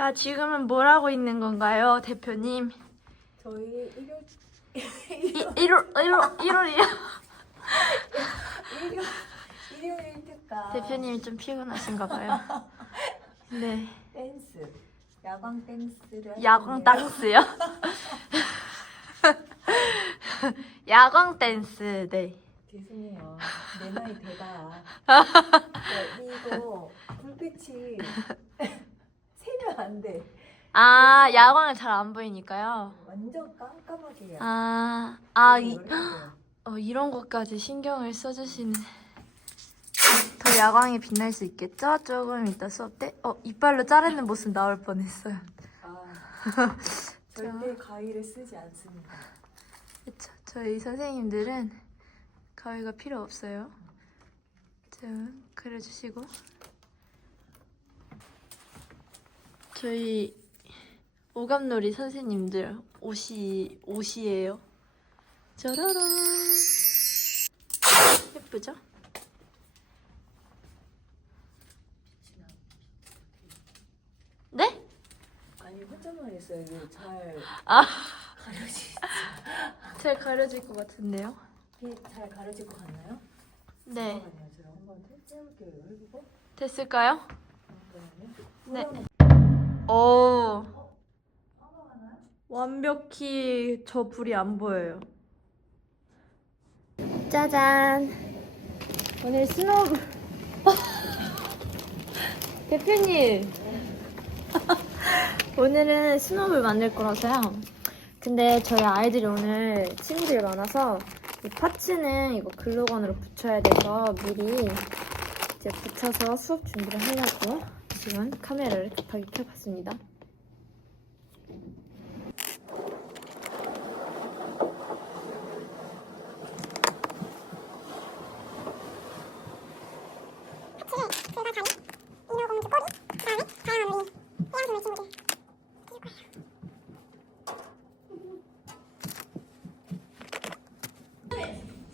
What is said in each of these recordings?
자, 지금은 뭘 하고 있는 건가요, 대표님? 저희 일요 이, 1월, 1월, 1월이요? 일요 일요일 특가 대표님이 좀 피곤하신가 봐요. 네. 댄스 야광 댄스를 할 야광. 댄스요? 야광 댄스, 네. 죄송해요 내 나이 대다 네, 이거 불빛이 세면 안 돼 아, 야광을 잘 안 보이니까요. 완전 깜깜하게 해요 아, 아, 이, 노래를 해요. 어, 이런 것까지 신경을 써주시는. 더 야광이 빛날 수 있겠죠? 조금 이따 수업 때? 어, 이빨로 자르는 모습 나올 뻔했어요. 아, 절대 가위를 쓰지 않습니다 그쵸. 저희 선생님들은 가위가 필요 없어요. 좀 그려주시고. 저희 오감놀이 선생님들 옷이 옷이에요. 짜라란. 예쁘죠? 네? 아니 혼자만 이거 잘 아. 가려지 잘 가려질 것 같은데요? 잘 가려질 것 같나요? 네. 잠깐만요 제가 한번 테스트 해볼게요 해보고 됐을까요? 잠깐만요 네. 완벽히 저 불이 안 보여요. 짜잔. 오늘 스노우 대표님. 오늘은 스노우를 만들 거라서요. 근데 저희 아이들이 오늘 친구들이 많아서 이 파츠는 이거 글루건으로 붙여야 돼서 미리 이제 붙여서 수업 준비를 하려고 지금 카메라를 급하게 켜봤습니다.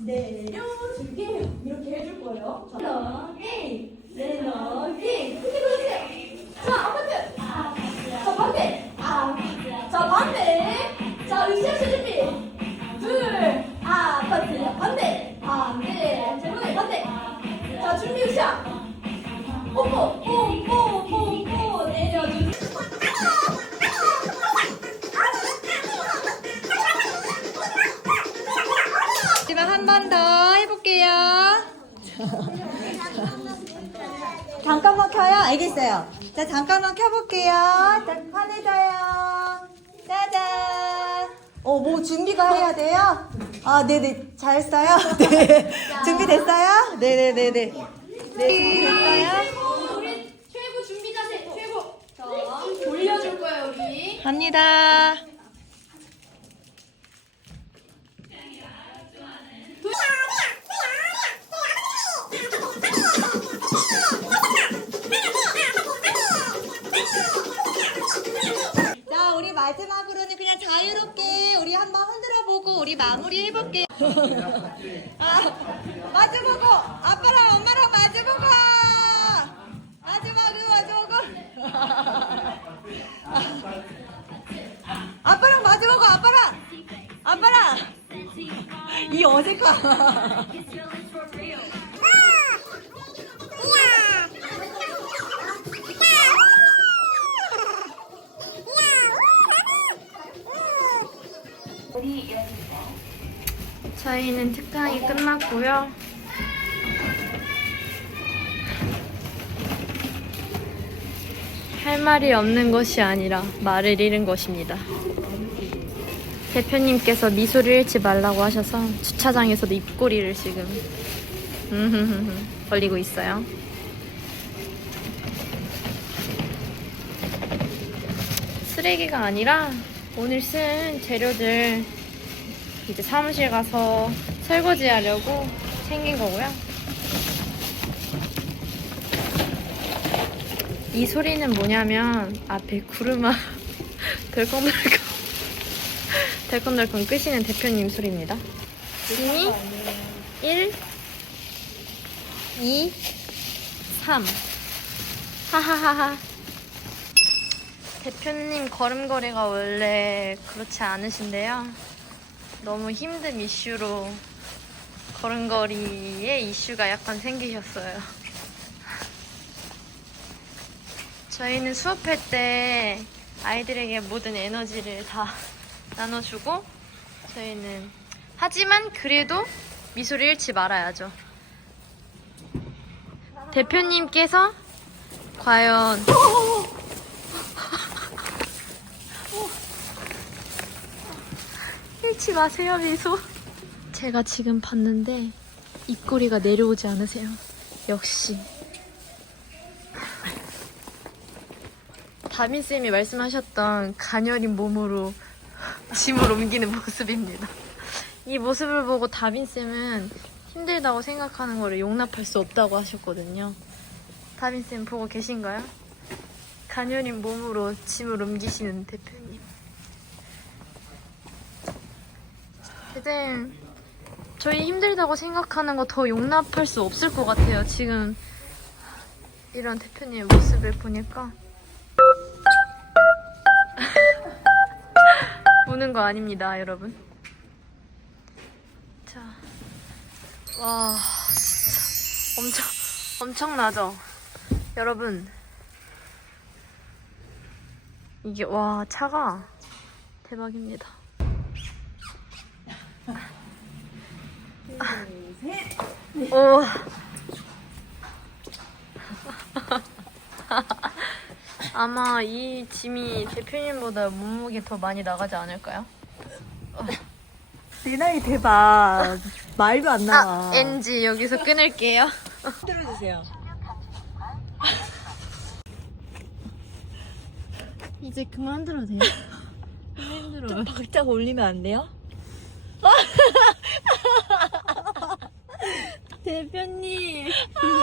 내려줄게 이렇게 해줄 거예요. 러닝 내러닝 크게 보세요. 자 아파트 자 반대 자 반대 자 으쌰으쌰 준비 둘 아파트 반대 반대 제번에 반대 자 준비 으쌰 뽀뽀 잠깐만 켜요. 알겠어요. 자, 잠깐만 켜볼게요. 자, 화내자요. 짜잔. 어, 뭐 준비가 해야 돼요? 아, 네네. 잘했어요? 네. 준비됐어요? 네네네네. 네, 준비됐어요? 우리 최고 준비 자세 최고 자 돌려줄 거예요 우리 갑니다. 마무리 해볼게요. 아, 마주보고 아빠랑 엄마랑 마주보고! 마지막으로 마주보고! 아빠랑 마주보고 아빠랑! 아빠랑! 이 어색함 저희는 특강이 끝났고요. 할 말이 없는 것이 아니라 말을 잃은 것입니다. 대표님께서 미소를 잃지 말라고 하셔서 주차장에서도 입꼬리를 지금 벌리고 있어요. 쓰레기가 아니라 오늘 쓴 재료들 이제 사무실 가서 설거지 하려고 챙긴 거고요. 이 소리는 뭐냐면 앞에 구르마 덜컹덜컹 덜컹덜컹 끄시는 대표님 소리입니다. 진이 1 2 3 하하하하 대표님 걸음걸이가 원래 그렇지 않으신데요. 너무 힘든 이슈로 걸음걸이에 이슈가 약간 생기셨어요. 저희는 수업할 때 아이들에게 모든 에너지를 다 나눠주고 저희는 하지만 그래도 미소를 잃지 말아야죠. 대표님께서 과연 잃지 마세요 미소. 제가 지금 봤는데 입꼬리가 내려오지 않으세요. 역시. 다민쌤이 말씀하셨던 가녀린 몸으로 짐을 옮기는 모습입니다. 이 모습을 보고 다빈쌤은 힘들다고 생각하는 거를 용납할 수 없다고 하셨거든요. 다빈쌤 보고 계신가요? 가녀린 몸으로 짐을 옮기시는 대표님. 하여튼 저희 힘들다고 생각하는 거 더 용납할 수 없을 것 같아요. 지금 이런 대표님의 모습을 보니까 우는 거 아닙니다, 여러분. 자, 와, 진짜 엄청 엄청나죠, 여러분. 이게 와 차가 대박입니다. 오. 아마 이 짐이 대표님보다 몸무게 더 많이 나가지 않을까요? 내 나이 대박. 말도 안 아, NG 여기서 끊을게요. 들어주세요. 이제 그만 들어도 돼요? 힘들어요. 좀 박자가 올리면 안 돼요? 대표님. 아,